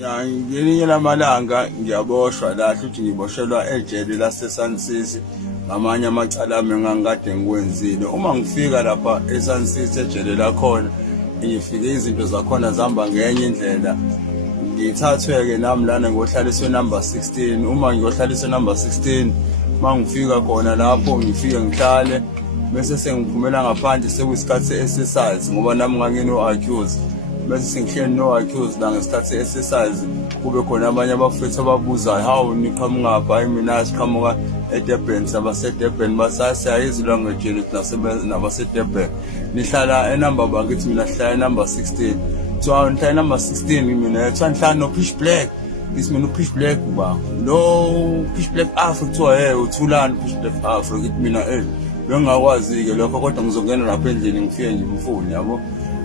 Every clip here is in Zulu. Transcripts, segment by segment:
Ya ngelinye lamalanga ngiyaboshwa la futhi ngiboshelwa ejele lase-Sun-City ngamanye amacala ami engangikade ngikwenzile. Uma ngifika lapha e-Sun-City ejele lakhona ngifike izinto zakhona zihamba ngenye indlela. Ngithathwe-ke nami lana ngiyohlaliswe number 16. Uma ngiyohlaliswe number 16 uma ngifika khona lapho ngifike ngihlale bese sengiphumela ngaphandle sekuyisikhathi se-exercise ngoba nami ngangino-accuse. Bese sengihleli no-accuse la ngesikhathi se-exercise kube khona abanye abafethu ababuzayo, hawu niqhamukaphi? Hayi mina siqhamuka eDurban, sabaseDurban. Basasiyayizi la ngejele nabaseDurban. Nihlala enumber bakithi, mina sihlala enumber 16. So nihlala enumber 16 mina kuthiwa nihlala no-Pitch Black. Ngithi mina u-Pitch Black ba lo Pitch Black Afro kuthiwa uthulani Pitch Black Afro. Ngithi mina bengingakwazi-ke lokho kodwa ngizongena lapha endlini ngifike nje ngifune yabo.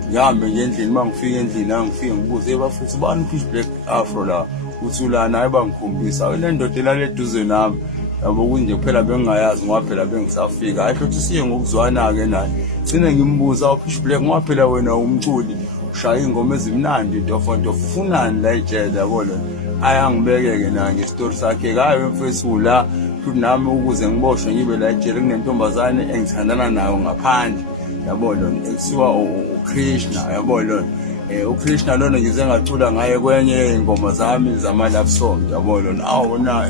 Ngihambe nje endlini uma ngifika endlini ngifike ngibuze bafuthu bani Pitch Black Afro la uthulana, hayi bangikhombisa le ndoda elale eduze nami yabo. Kunje kuphela bengingayazi ngoba phela bengisafika. Hayi futhi siye ngokuzwana-ke naye gcine ngimbuza uPitch Black, ngoba phela wena umculi ushaya ingoma ezimnandi ntofontofo, ufunani la ejele yabo. Lo ayangibeke-ke naye ngestori sakhe-ke, hayi mfethu la futhi nami ukuze ngiboshwe ngibe la ejele kunentombazane engithandana nayo ngaphandle yabo. Lo ekuthiwa uKrishna yabo. Lo uKrishna lona ngize ngacula ngaye kwenye ingoma zami zama-love song yabo. Lo awuna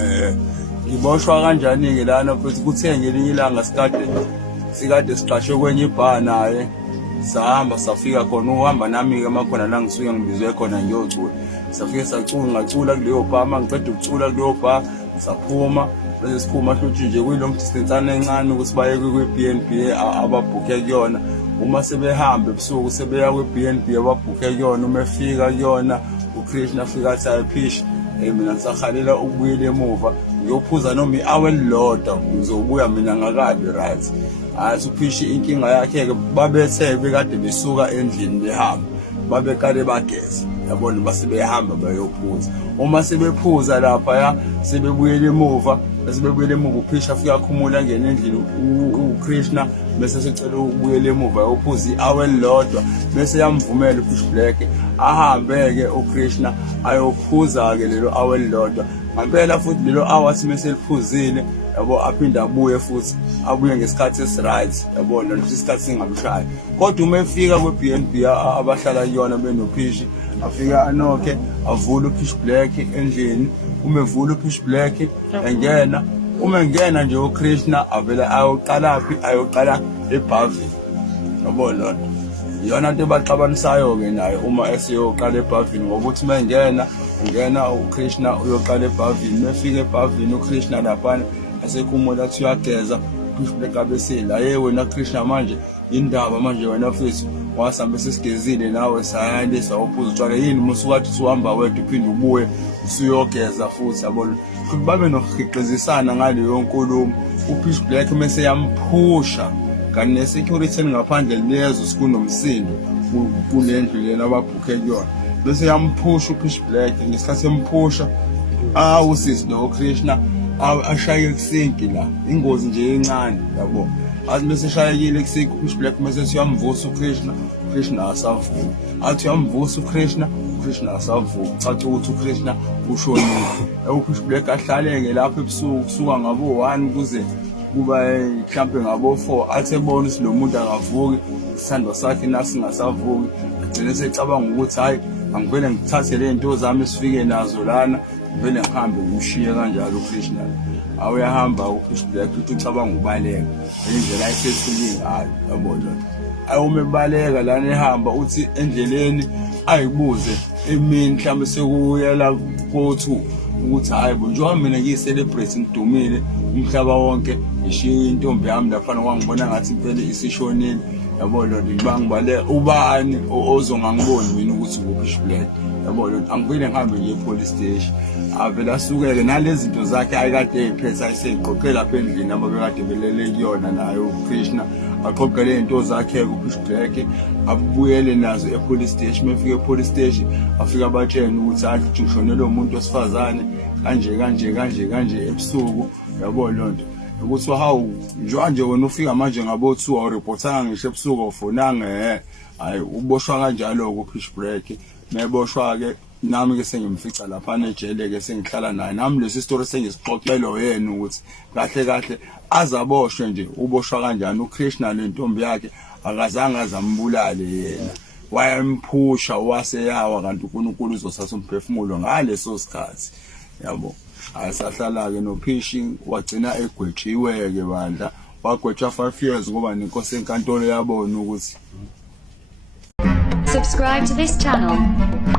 ngiboshwa kanjani-ke lana futhi kuthe ngelinye ilanga sikade siqashwe kwenye ibha naye, sahamba safika khona. Uhamba nami-ke makhona la ngisuke ngibizwe khona ngiyocula. Safike ngacula kuleyo bha. Uma ngiceda ukucula kuleyo bha saphuma, bese siphuma futhi nje kuyilong distance encane ukuthi baye kwi-B&B ababhukhe kuyona. Uma sebehamba ebusuku sebeya kwi-B&B ababhukhe kuyona, uma efika kuyona uKrishna afika athi ayiphishi mina ngisahalela ukubuyela emuva ngiyophuza noma i-hour elilodwa ngizobuya mina ngakabi right. Hayi uPhishi inkinga yakhe-ke babethe bekade besuka endlini behamba babekade bageza yabona, base behamba bayophuza. Uma sebephuza lapha sebebuyela emuva, bese bebuyela emuva uPhishi afika akhumula ngene endlini uKrishna bese secela ukubuyela emuva ayophuza i-hour elilodwa. Bese yamvumela uPitch Black ahambe-ke uKrishna ayophuza-ke lelo hour elilodwa. Ngempela futhi lelo hour athi mase liphuzile yabo aphinde abuye futhi abuye ngesikhathi esi-right yabo, lesi isikhathi singamshayi. Kodwa uma efika kwe-B&B abahlala kuyona benoPhishi, afika anokhe avule uPitch Black endlini. Uma evula uPitch Black engena, uma engena nje uKrishna avela ayoqala eBhavini yabo. Lona iyona into ebaxabanisayo-ke naye uma esiyoqala eBhavini, ngokuthi uma ungena uKrishna uyoqala eBhavini. Uma efika eBhavini uKrishna laphana asekhumula athi uyageza, uPitch Black abesela wena Krishna manje indaba manje wena mfethu wasambe sesigezile nawe sayale sawuphuza utshwala yini musukathi usuhamba wedwa uphinde ubuye usuyogeza futhi yabo. Babe nokuhiqizisana ngaleyo nkulumo. uPitch Black mase yamphusha kanti ne-security ngaphandle lezo sikunomsindo kule ndlu lena ababhukhe kuyona. Bese yamphusha uPitch Black. Ngesikhathi yamphusha usisi lo Krishna ashaye kusinki la, ingozi nje encane yabo. Athi bese shayekile kusinki uPitch Black mase siyamvusa uKrishna asavuka. Athi uyamvusa uKrishna asavuka. Caca ukuthi uKrishna ushonile. uPitch Black ahlaleke lapho ebusuku kusuka ngabo 1 kuze kuba mhlampe ngabo 4 athi ebona ukuthi lo muntu akavuki, isithandwa sakhe nasingasavuki. Agcine secabanga ukuthi hayi angivele ngithathe le nto zami esifike nazo lana vele ngihambe ngimshiye kanjalo uKrishna. Awuyahamba uPitch Black uthi ucabanga ukubaleka indlela ayisethuli ngayo yabo. Lona ayome baleka lana ehamba uthi endleleni ayibuze emini mhlambe sekuya la ko2 ukuthi hayi bo njengoba mina ngiyicelebrate ngidumile umhlaba wonke, ngishiye intombi yami laphana kwangibona ngathi impela isishonile yabo. Lona ngibangibaleka ubani ozongangiboni mina ukuthi uPitch Black yabo. Lona angivele ngihambe nje epolice station avela asukele nalezi zinto zakhe ayikade eyiphethe ayiseyiqoqe lapha endlini ababekade belele kuyona nayo uKrishna. Aqoqele into zakhe uPitch Black abuyele nazo epolice station. Mefike epolice station afika abatshena ukuthi athi ngishonele umuntu wesifazane kanje ebusuku yabo. Lonto ukuthi hawu nje wena ufika manje ngabo 2 awureportanga ngisho ebusuku ofonanga hayi uboshwa kanjalo uPitch Black. Meboshwa ke nami ke sengimfica lapha ejele ke sengihlala naye nami lesi story sengisixoxelwe yena ukuthi kahle kahle azaboshwe nje uboshwa kanjani uKrishna lentombi yakhe akazange azambulale yena wayemphusha waseyawa kanti uNkulunkulu uzosasa umphefumulo ngaleso sikhathi yabo asahlala ke noPhishi wagcina egwetshiwe ke bandla wagwetshwa 5 years ngoba nenkosi enkantolo yabona ukuthi subscribe to this channel.